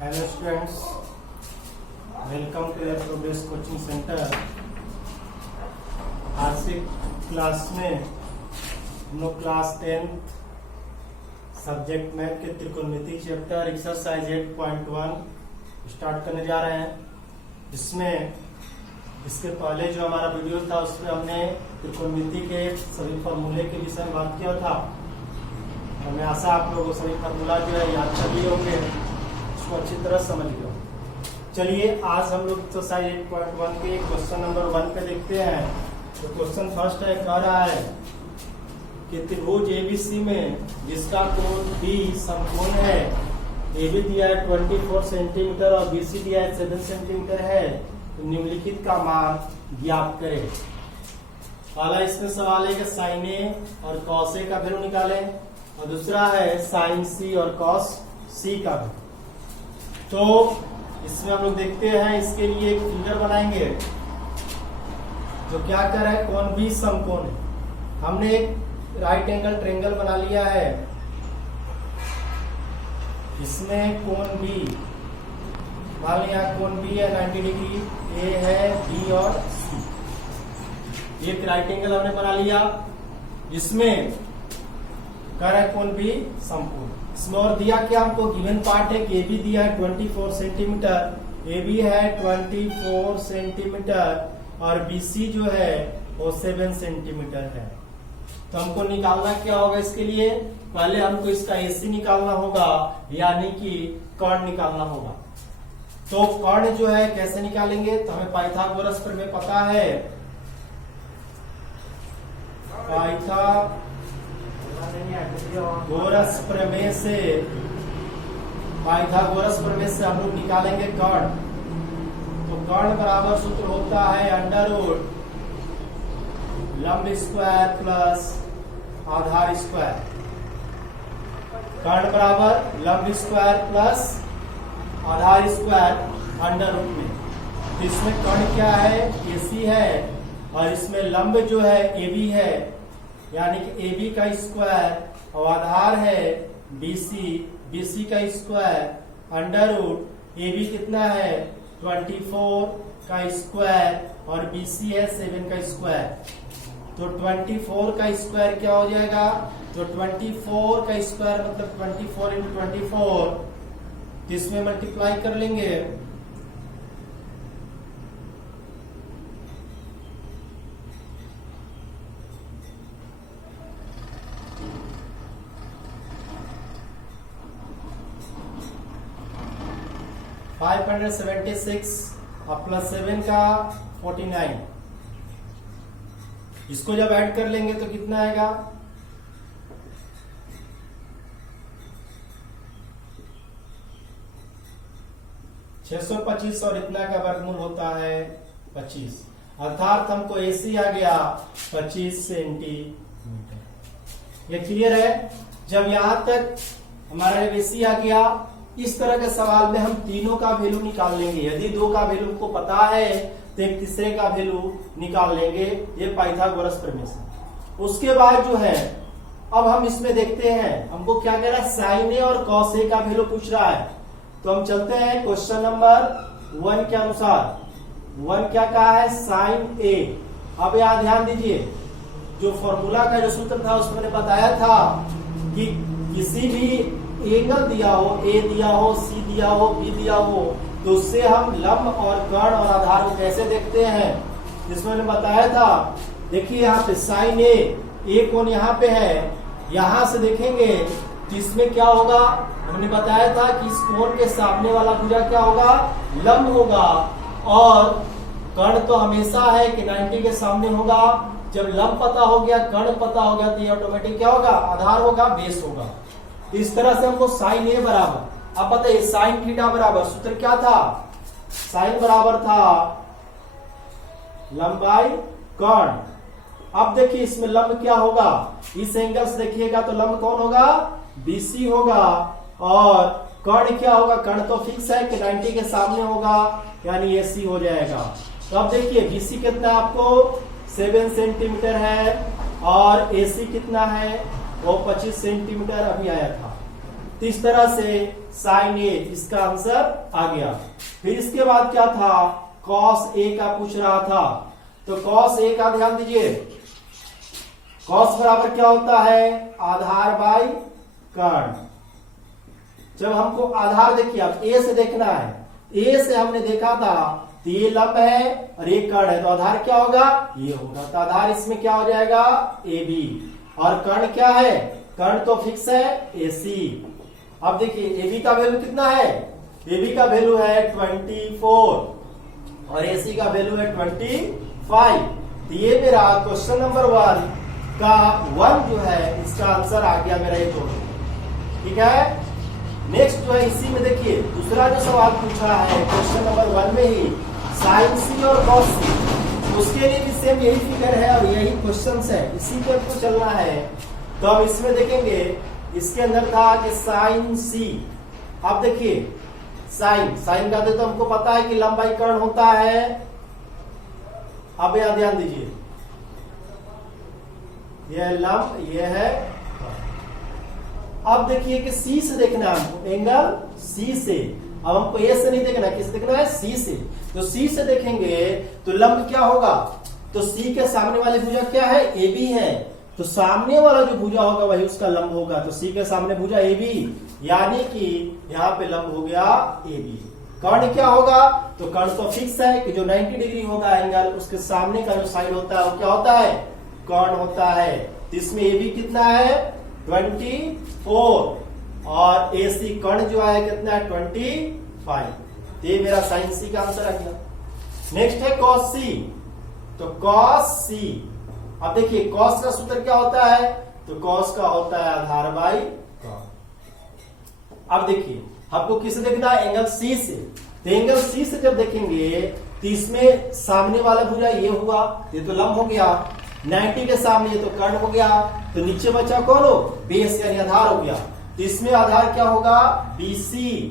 Hello students, welcome to your progress coaching centre. आज से class में हम लोग क्लास 10th सब्जेक्ट मैथ के त्रिकोणमिति चैप्टर एक्सरसाइज 8.1 स्टार्ट करने जा रहे हैं। जिसमें इसके पहले जो हमारा वीडियो था उसमें हमने त्रिकोणमिति के सभी फॉर्मूले के विषय में बात किया था। हमें आशा आप लोगों को सभी फॉर्मूला जो है याद कर लिए होंगे, इसको अच्छी तरह समझ लो। चलिए आज हम लोग एक्सरसाइज 8.1 के क्वेश्चन नंबर 1 पे देखते हैं। तो क्वेश्चन फर्स्ट है, कह रहा है कि त्रिभुज एबीसी में जिसका कोण बी समकोण है, एबी दिया है 24 सेंटीमीटर और बीसी दिया है 7 सेंटीमीटर है, तो निम्नलिखित का मान ज्ञात करें। पहला इसमें सवाल है कि साइन ए और कॉस ए का वैल्यू निकालें, और दूसरा है साइन सी और कॉस सी का वैल्यू। तो इसमें हम लोग देखते हैं, इसके लिए एक फिगर बनाएंगे जो क्या कर रहा है, कोण बी समकोण है। हमने एक राइट एंगल ट्रायंगल बना लिया है। इसमें कोण बी, मान लिया कोण बी है 90 डिग्री, ए है बी और सी। एक राइट एंगल हमने बना लिया जिसमें कर है कोण बी समकोण। इसमें और दिया क्या हमको, गिवन पार्ट है कि ए बी दिया है 24 सेंटीमीटर, ए बी है 24 सेंटीमीटर और बी सी जो है वो 7 सेंटीमीटर है। तो हमको निकालना क्या होगा, इसके लिए पहले हमको इसका एसी निकालना होगा, यानी कि कर्ण निकालना होगा। तो कर्ण जो है कैसे निकालेंगे, तो हमें पाइथागोरस प्रमेय पता है। पाइथागोरस प्रमेय से हम लोग निकालेंगे कर्ण। तो कर्ण बराबर सूत्र होता है अंडर रूट लंब स्क्वायर प्लस आधार स्क्वायर। कर्ण बराबर लंब स्क्वायर प्लस आधार स्क्वायर अंडर रूट में। तो इसमें कर्ण क्या है, एसी है, और इसमें लंब जो है एबी है, यानी कि एबी का स्क्वायर, और आधार है बीसी, बीसी का स्क्वायर अंडर रूट एबी कितना है 24 का स्क्वायर और बीसी है 7 का स्क्वायर। तो 24 का स्क्वायर क्या हो जाएगा, तो 24 का स्क्वायर मतलब 24 इंटू 24, इसमें मल्टीप्लाई कर लेंगे। $576 और प्लस 7 का 49। इसको जब ऐड कर लेंगे तो कितना आएगा, $625 और इतना का वर्गमूल होता है 25, अर्थात हमको एसी आ गया 25 सेंटीमीटर। ये क्लियर है। जब यहां तक हमारा एसी आ गया, इस तरह के सवाल में हम तीनों का वैल्यू निकाल लेंगे। यदि दो का वैल्यू को पता है तो एक तीसरे का वैल्यू निकाल लेंगे, ये पाइथागोरस प्रमेय से। उसके बाद जो है, अब हम इसमें देखते हैं हमको क्या कह रहा है, साइन ए और कॉस ए का वैल्यू पूछ रहा है। तो हम चलते हैं क्वेश्चन नंबर 1 के अनुसार। 1 क्या कहा है, साइन ए। अब यहाँ ध्यान दीजिए, जो फॉर्मूला का जो सूत्र था उसमें मैंने बताया था कि किसी भी एंगल दिया हो, ए दिया हो, सी दिया हो, बी दिया हो, तो उससे हम लंब और कर्ण और आधार को कैसे देखते हैं, जिसमें मैंने बताया था। देखिए यहाँ पे साइन ए कोण यहाँ पे है, यहां से देखेंगे तो इसमें क्या होगा, हमने बताया था कि इस कोण के सामने वाला भुजा क्या होगा, लंब होगा, और कर्ण तो हमेशा है कि 90 के सामने होगा। जब लंब पता हो गया, कर्ण पता हो गया, तो ये ऑटोमेटिक क्या होगा, आधार होगा, बेस होगा। इस तरह से हमको साइन ए बराबर, अब बताइए साइन थीटा बराबर, सूत्र क्या था, साइन बराबर था लंबाई कर्ण। अब देखिए इसमें लंब क्या होगा, इस एंगल से देखिएगा तो लंब कौन होगा, बीसी होगा, और कर्ण क्या होगा, कर्ण तो फिक्स है कि 90 के सामने होगा, यानी एसी हो जाएगा। तो अब देखिए बीसी कितना आपको 7 सेंटीमीटर है, और एसी कितना है वो 25 सेंटीमीटर अभी आया था। तो इस तरह से साइन ए इसका आंसर आ गया। फिर इसके बाद क्या था, कॉस ए का पूछ रहा था। तो कॉस ए का ध्यान दीजिए, कॉस बराबर क्या होता है, आधार बाय कर्ण। जब हमको आधार देखिए, अब ए से देखना है, ए से हमने देखा था तो ये लंब है और ये कर्ण है, तो आधार क्या होगा, ये होगा। तो आधार इसमें क्या हो जाएगा, ए बी। और कर्ण क्या है, कर्ण तो फिक्स है, ए सी। अब देखिए ए बी का वैल्यू कितना है, ए बी का वैल्यू है 24 और ए सी का वैल्यू है 25। तो ये मेरा क्वेश्चन नंबर 1 का 1 जो है इसका आंसर आ गया मेरा ये दोनों। ठीक है, नेक्स्ट जो है इसी में देखिए दूसरा जो सवाल पूछा है क्वेश्चन नंबर 1 में ही, साइन सी और कॉस सी, उसके लिए भी सेम यही फिगर है और यही क्वेश्चंस है, इसी पे आपको चलना है। तो अब इसमें देखेंगे, इसके अंदर था कि साइन सी। अब देखिए साइन का तो हमको पता है कि लंबाई कर्ण होता है। अब यहां ध्यान दीजिए, यह लंब, यह है। अब देखिए कि सी से देखना है हमको, एंगल सी से। अब हमको ए से नहीं देखना, किस देखना है, सी से। तो सी से देखेंगे तो लंब क्या होगा, तो सी के सामने वाली भुजा क्या है, ए बी है। तो सामने वाला जो भुजा होगा वही उसका लंब होगा। तो सी के सामने भुजा ए बी, यानी कि यहाँ पे लंब हो गया ए बी। कर्ण क्या होगा, तो कर्ण तो फिक्स है कि जो 90 डिग्री होगा एंगल, उसके सामने का जो साइड होता है वो क्या होता है, कर्ण होता है। तो इसमें ए बी कितना है, 24 और ए सी कर्ण जो है कितना है, 25। तो ये मेरा साइन सी का आंसर आ गया। नेक्स्ट है कॉस सी। तो कॉस सी, अब देखिए कॉस का सूत्र क्या होता है, तो कॉस का होता है आधार बाई कॉस। अब देखिए आपको किसे देखना है, एंगल सी से। तो एंगल सी से जब देखेंगे तो इसमें सामने वाला भुजा ये हुआ, ये तो लंब हो गया। 90 के सामने ये तो कर्ण हो गया। तो नीचे बचा कौन हो, बेस यानी आधार हो गया। तो इसमें आधार क्या होगा, BC,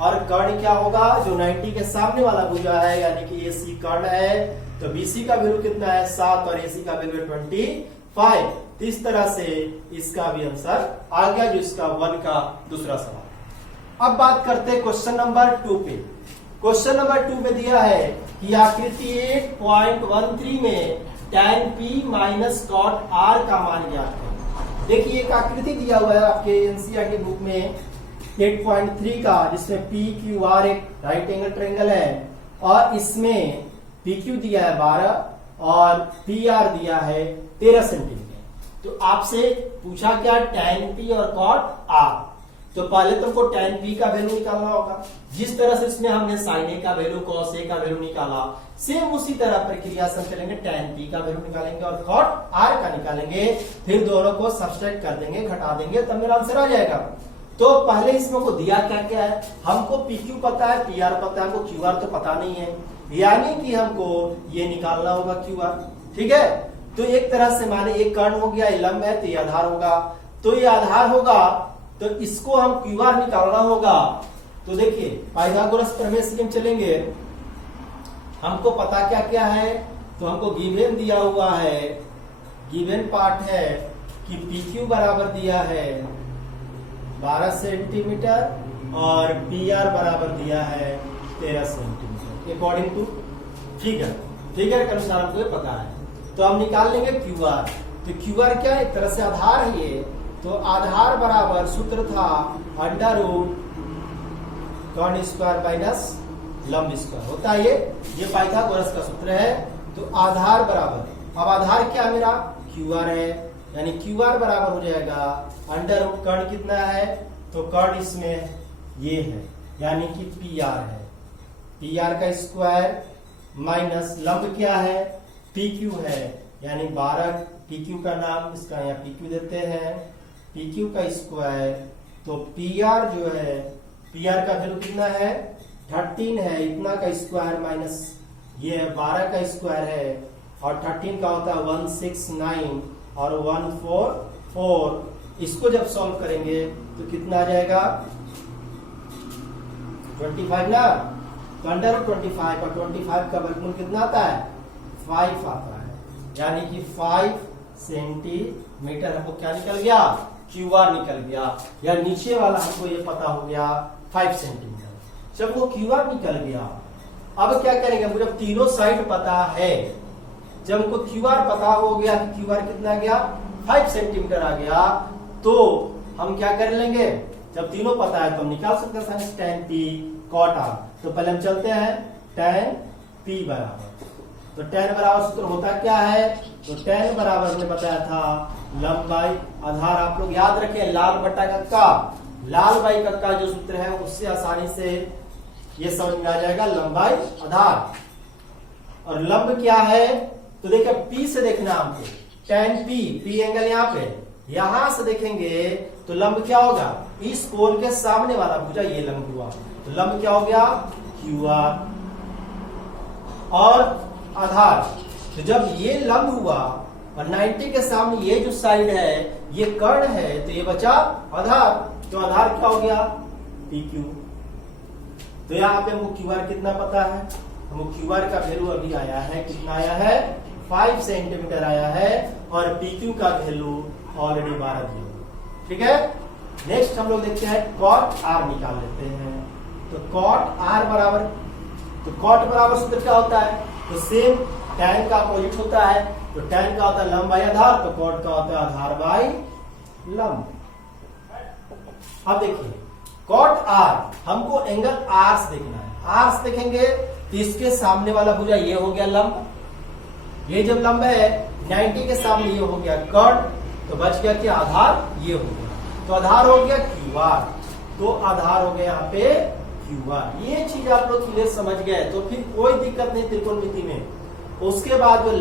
और कर्ण क्या होगा, जो 90 के सामने वाला भुजा है यानी कि AC कर्ण है। तो BC का वैल्यू कितना है, 7 और AC का वैल्यू 25। तो इस तरह से इसका भी आंसर आ गया, जो इसका 1 का दूसरा सवाल। अब बात करते हैं क्वेश्चन नंबर 2 पे। क्वेश्चन नंबर 2 में दिया है कि आकृति 8.13 में tan P minus cot R का मान ज्ञात है। देखिए एक आकृति दिया हुआ है आपके एनसीईआरटी बुक में 8.3 का, जिसमें PQR एक राइट एंगल ट्रायंगल है और इसमें PQ दिया है 12 और PR दिया है 13 सेंटीमीटर। तो आपसे पूछा क्या, tan P और cot R। तो पहले तुमको tan P का वैल्यू निकालना होगा, जिस तरह से इसमें हमने sin A का वैल्यू, cos A का वैल्यू निकाला, सेम उसी तरह प्रक्रिया से चलेंगे। tan P का वैल्यू निकालेंगे और cot R का निकालेंगे, फिर दोनों को सब्सट्रैक्ट कर देंगे, घटा देंगे, तब मेरा आंसर आ जाएगा। तो पहले इसमें को दिया क्या क्या है, हमको PQ पता है, PR पता है, हमको QR तो पता नहीं है, यानी कि हमको ये निकालना होगा QR। ठीक है, तो एक तरह से माने एक कर्ण हो गया, ये लंब है तो ये आधार होगा। तो ये आधार होगा तो इसको हम QR निकालना होगा। तो देखिए पाइथागोरस प्रमेय से हम चलेंगे, हमको पता क्या क्या है, तो हमको गिवन दिया हुआ है, गिवन पार्ट है कि PQ बराबर दिया है 12 सेंटीमीटर और PR बराबर दिया है 13 centimetre according to figure. Figure के अनुसार हमको ये पता है। तो हम निकाल लेंगे QR। तो QR क्या है, एक तरह से आधार है ये। तो आधार बराबर सूत्र था अंडर रूट कर्ण स्क्वायर माइनस लंब स्क्वायर होता है ये पाइथागोरस का सूत्र है। तो आधार बराबर, अब आधार क्या है मेरा, QR है, यानी QR बराबर हो जाएगा अंडर रूट कर्ण कितना है, तो कर्ण इसमें ये है यानी कि PR है, PR का स्क्वायर माइनस लंब क्या है, PQ है, यानी 12, PQ का नाम इसका यहाँ PQ देते हैं, PQ का स्क्वायर। तो PR जो है, PR का वैल्यू कितना है 13 है, इतना का स्क्वायर माइनस ये 12 का स्क्वायर है, और 13 का होता है 169 और 144। इसको जब सॉल्व करेंगे तो कितना आ जाएगा 25 ना। तो अंडर 25 और 25 का वर्गमूल कितना आता है 5 आता है, यानी कि 5 सेंटीमीटर हमको क्या निकल गया क्यू आर निकल गया, या नीचे वाला हमको ये पता हो गया 5 सेंटीमीटर। जब वो क्यू आर निकल गया, अब क्या करेंगे, जब तीनों साइड पता है, जब हमको क्यू आर पता हो गया कि क्यू आर कितना गया 5 सेंटीमीटर आ गया, तो हम क्या कर लेंगे, जब तीनों पता है तो हम निकाल सकते हैं sign tan p cot r। तो पहले हम चलते हैं tan p बराबर, तो tan बराबर सूत्र होता क्या है, तो tan बराबर हमने बताया था लंबाई आधार। आप लोग याद रखें लाल बट्टा कक्का, लाल बाई कक्का जो सूत्र है उससे आसानी से ये समझ में आ जाएगा, लंबाई आधार। और लंब क्या है, तो देखिए P से देखना हमको, tan P एंगल यहाँ पे, यहां से देखेंगे तो लंब क्या होगा, इस कोण के सामने वाला भुजा ये लंब हुआ, तो लंब क्या हो गया क्यू आर। और आधार, तो जब ये लंब हुआ और 90 के सामने ये जो साइड है ये कर्ण है, तो ये बचा आधार, तो आधार क्या हो गया PQ। तो यहाँ पे हमको क्यू आर कितना पता है, हमको क्यू आर का वैल्यू अभी आया है, कितना आया है 5 सेंटीमीटर आया है, और PQ का वैल्यू ऑलरेडी 12 दिया। ठीक है, नेक्स्ट हम लोग देखते हैं cot r निकाल लेते हैं। तो cot r बराबर, तो cot बराबर सूत्र क्या होता है, तो सेम tan का अपोजिट होता है, तो tan का होता है लंब बाई आधार, तो cot का होता है आधार बाई लंब। अब देखिए cot r हमको एंगल r से देखना है, r से देखेंगे तो इसके सामने वाला भुजा ये हो गया लंब, ये जब लंब है 90 के सामने ये हो गया कर्ण, तो बच गया क्या आधार ये हो गया, तो आधार हो गया क्यू आर, तो आधार हो गया यहाँ पे क्यू आर। ये चीज आप लोग क्लियर समझ गए तो फिर कोई दिक्कत नहीं त्रिकोणमिति में। उसके बाद जो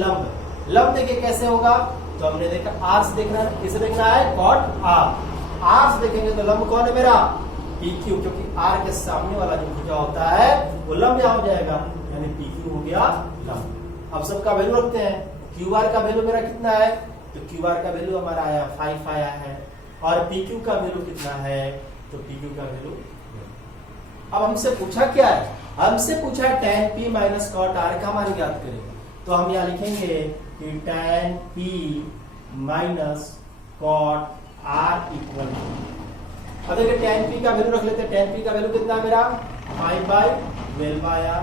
लंब देखिए कैसे होगा, तो हमने देखा आर से देखना है, किसे देखना है cot r, आर से देखेंगे तो लंब कौन है मेरा PQ, क्योंकि आर के सामने वाला जो भुजा होता है वो लंब यहाँ हो जाएगा, यानी PQ हो गया लंब। अब सबका वैल्यू रखते हैं, क्यू आर का वैल्यू मेरा कितना है, तो क्यू आर का वैल्यू हमारा आया 5 आया है, और PQ का वैल्यू कितना है, तो PQ का वैल्यू। अब हमसे पूछा क्या है, हमसे पूछा है tan P minus cot r का मान ज्ञात करें, तो हम यहाँ लिखेंगे कि tan P minus cot r equal to, अब देखिए tan P का वैल्यू रख लेते हैं, tan P का वैल्यू कितना है मेरा 5/12 आया,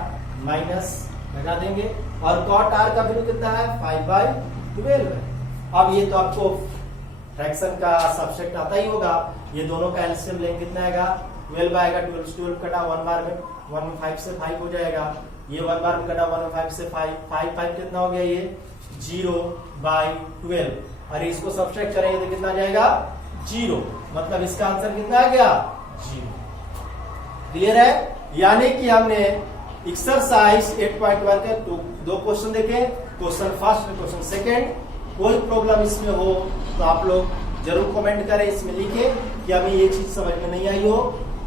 माइनस लगा देंगे, और cot r का वैल्यू कितना है 5/12 है। अब ये तो आपको फ्रैक्शन का सब्सेट आता ही होगा, ये दोनों का एलसीएम लेंगे कितना आएगा 12 आएगा, 12 से 12 कटा 1 बार में 1 में 5 से 5 हो जाएगा, ये 1 बार में कटा 1 में 5 से 5 कितना हो गया ये 0/12, और इसको सब्ट्रैक्ट करेंगे तो कितना आ जाएगा 0, मतलब इसका आंसर कितना आ गया 0। क्लियर है, यानी कि हमने एक्सरसाइज 8.1 के दो क्वेश्चन देखे, क्वेश्चन फर्स्ट और क्वेश्चन सेकेंड। कोई प्रॉब्लम इसमें हो तो आप लोग जरूर कमेंट करें, इसमें लिखे कि हमें ये चीज समझ में नहीं आई हो,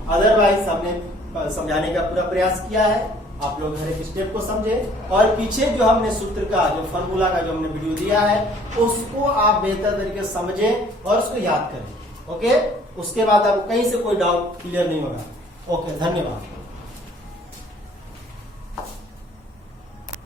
अदरवाइज हमने समझाने का पूरा प्रयास किया है, आप लोग हर एक स्टेप को समझे, और पीछे जो हमने सूत्र का जो फॉर्मूला का जो हमने वीडियो दिया है उसको आप बेहतर तरीके से समझें और उसको याद करें। ओके, उसके बाद आपको कहीं से कोई डाउट क्लियर नहीं होगा। ओके, धन्यवाद।